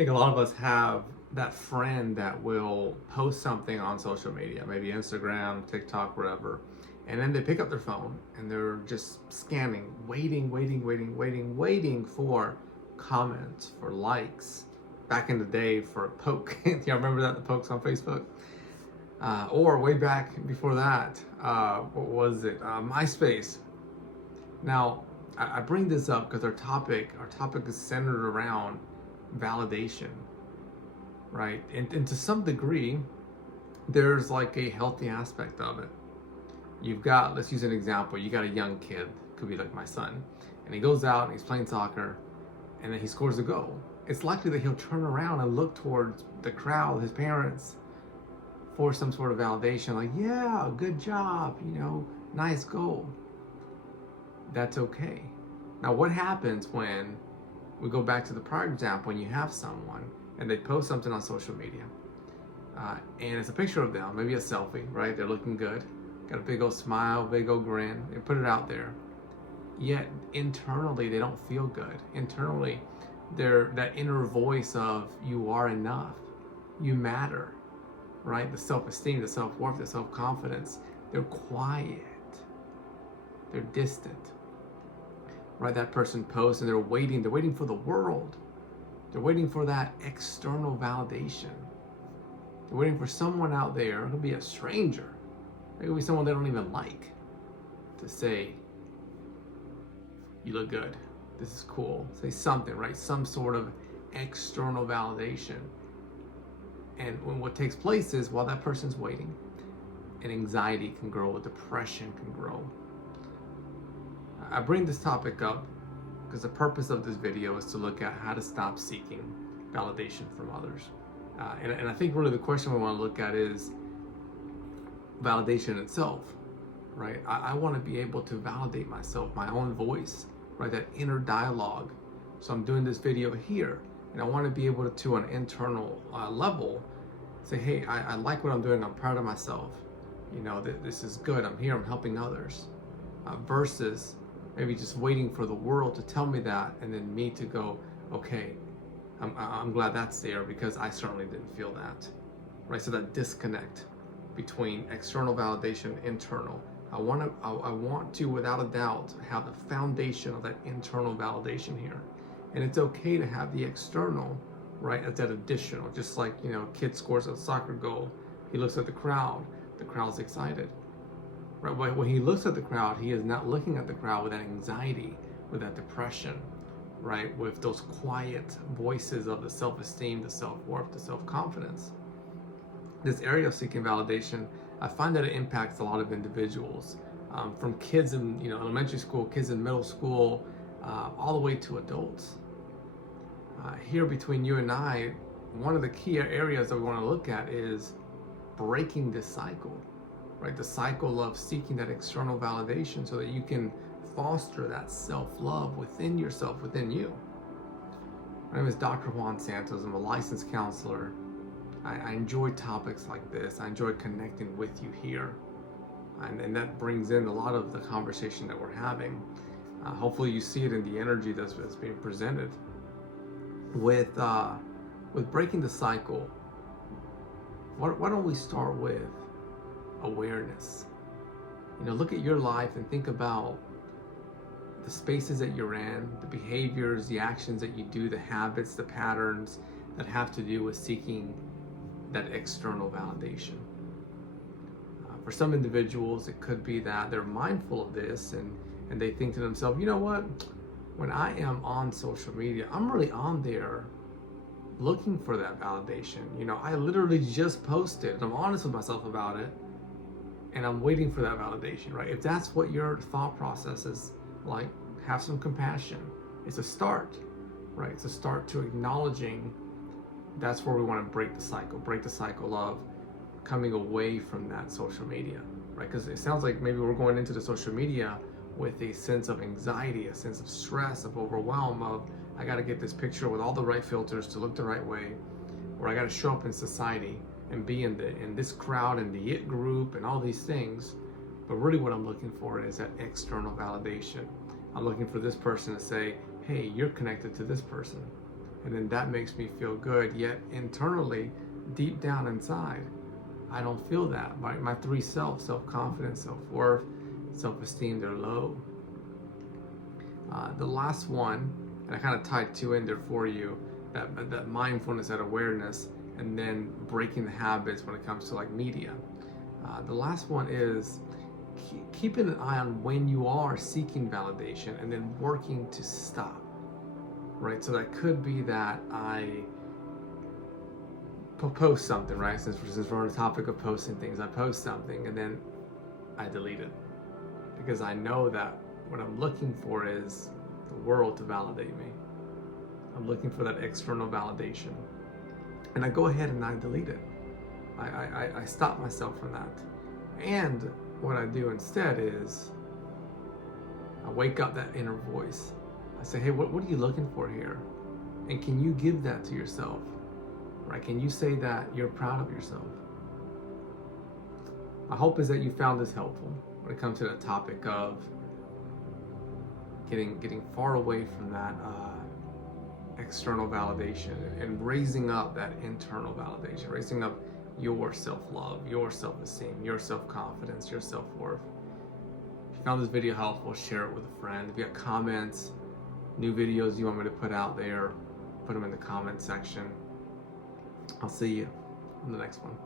think a lot of us have that friend that will post something on social media, maybe Instagram, TikTok, whatever, and then they pick up their phone and they're just scanning, waiting for comments, for likes. Back in the day, for a poke. Y'all remember that, the pokes on Facebook? Or way back before that, what was it? MySpace. Now, I bring this up because our topic is centered around validation, right? And to some degree, there's like a healthy aspect of it. You've got, let's use an example, you got a young kid, could be like my son, and he goes out and he's playing soccer, and then he scores a goal. It's likely that he'll turn around and look towards the crowd, his parents, for some sort of validation, like, yeah, good job, nice goal. That's okay. Now, what happens when we go back to the prior example, when you have someone and they post something on social media, and it's a picture of them, maybe a selfie, right? They're looking good, got a big old smile, big old grin, they put it out there. Yet internally, they don't feel good. Internally, they're that inner voice of, you are enough, you matter, right? The self-esteem, the self-worth, the self-confidence, they're quiet, they're distant, right? That person posts and they're waiting for the world. They're waiting for that external validation. They're waiting for someone out there, it could be a stranger, it could be someone they don't even like, to say, you look good, this is cool, say something, right? Some sort of external validation. And when what takes place is, while that person's waiting, an anxiety can grow, a depression can grow. I bring this topic up because the purpose of this video is to look at how to stop seeking validation from others. And I think really the question we want to look at is validation itself, right? I want to be able to validate myself, my own voice, right? That inner dialogue. So I'm doing this video here, and I want to be able to an internal level, say, hey, I like what I'm doing, I'm proud of myself, this is good, I'm here, I'm helping others, versus maybe just waiting for the world to tell me that, and then me to go, okay, I'm glad that's there, because I certainly didn't feel that, right? So that disconnect between external validation, internal. I want to, without a doubt, have the foundation of that internal validation here. And it's okay to have the external, right, as that additional. Just like, a kid scores a soccer goal, he looks at the crowd's excited. Right? When he looks at the crowd, he is not looking at the crowd with that anxiety, with that depression, right? With those quiet voices of the self-esteem, the self-worth, the self-confidence. This area of seeking validation, I find that it impacts a lot of individuals, from kids in elementary school, kids in middle school, all the way to adults. Here between you and I, one of the key areas that we want to look at is breaking this cycle, right? The cycle of seeking that external validation so that you can foster that self-love within yourself, within you. My name is Dr. Juan Santos. I'm a licensed counselor. I enjoy topics like this. I enjoy connecting with you here. And that brings in a lot of the conversation that we're having. Hopefully you see it in the energy that's being presented. With breaking the cycle, why don't we start with awareness? Look at your life and think about the spaces that you're in, the behaviors, the actions that you do, the habits, the patterns that have to do with seeking that external validation. For some individuals, it could be that they're mindful of this and they think to themselves, you know what? When I am on social media, I'm really on there looking for that validation. I literally just posted, and I'm honest with myself about it, and I'm waiting for that validation, right? If that's what your thought process is like, have some compassion. It's a start, right? It's a start to acknowledging that's where we want to break the cycle of coming away from that social media, right? Because it sounds like maybe we're going into the social media with a sense of anxiety, a sense of stress, of overwhelm, of I got to get this picture with all the right filters to look the right way, or I got to show up in society and be in this crowd and the it group and all these things. But really what I'm looking for is that external validation. I'm looking for this person to say, hey, you're connected to this person. And then that makes me feel good. Yet internally, deep down inside, I don't feel that. My three selves, self-confidence, self-worth, self-esteem, they're low. The last one, and I kind of tied two in there for you, that mindfulness, that awareness, and then breaking the habits when it comes to like media. The last one is keeping an eye on when you are seeking validation and then working to stop, right? So that could be that I post something, right? Since we're on the topic of posting things, I post something and then I delete it because I know that what I'm looking for is the world to validate me. I'm looking for that external validation. And I go ahead and I delete it. I stop myself from that. And what I do instead is I wake up that inner voice. I say, hey, what are you looking for here? And can you give that to yourself? Right? Can you say that you're proud of yourself? My hope is that you found this helpful when it comes to the topic of getting far away from that external validation and raising up that internal validation, raising up your self-love, your self-esteem, your self-confidence, your self-worth. If you found this video helpful, share it with a friend. If you got comments, new videos you want me to put out there, put them in the comment section. I'll see you on the next one.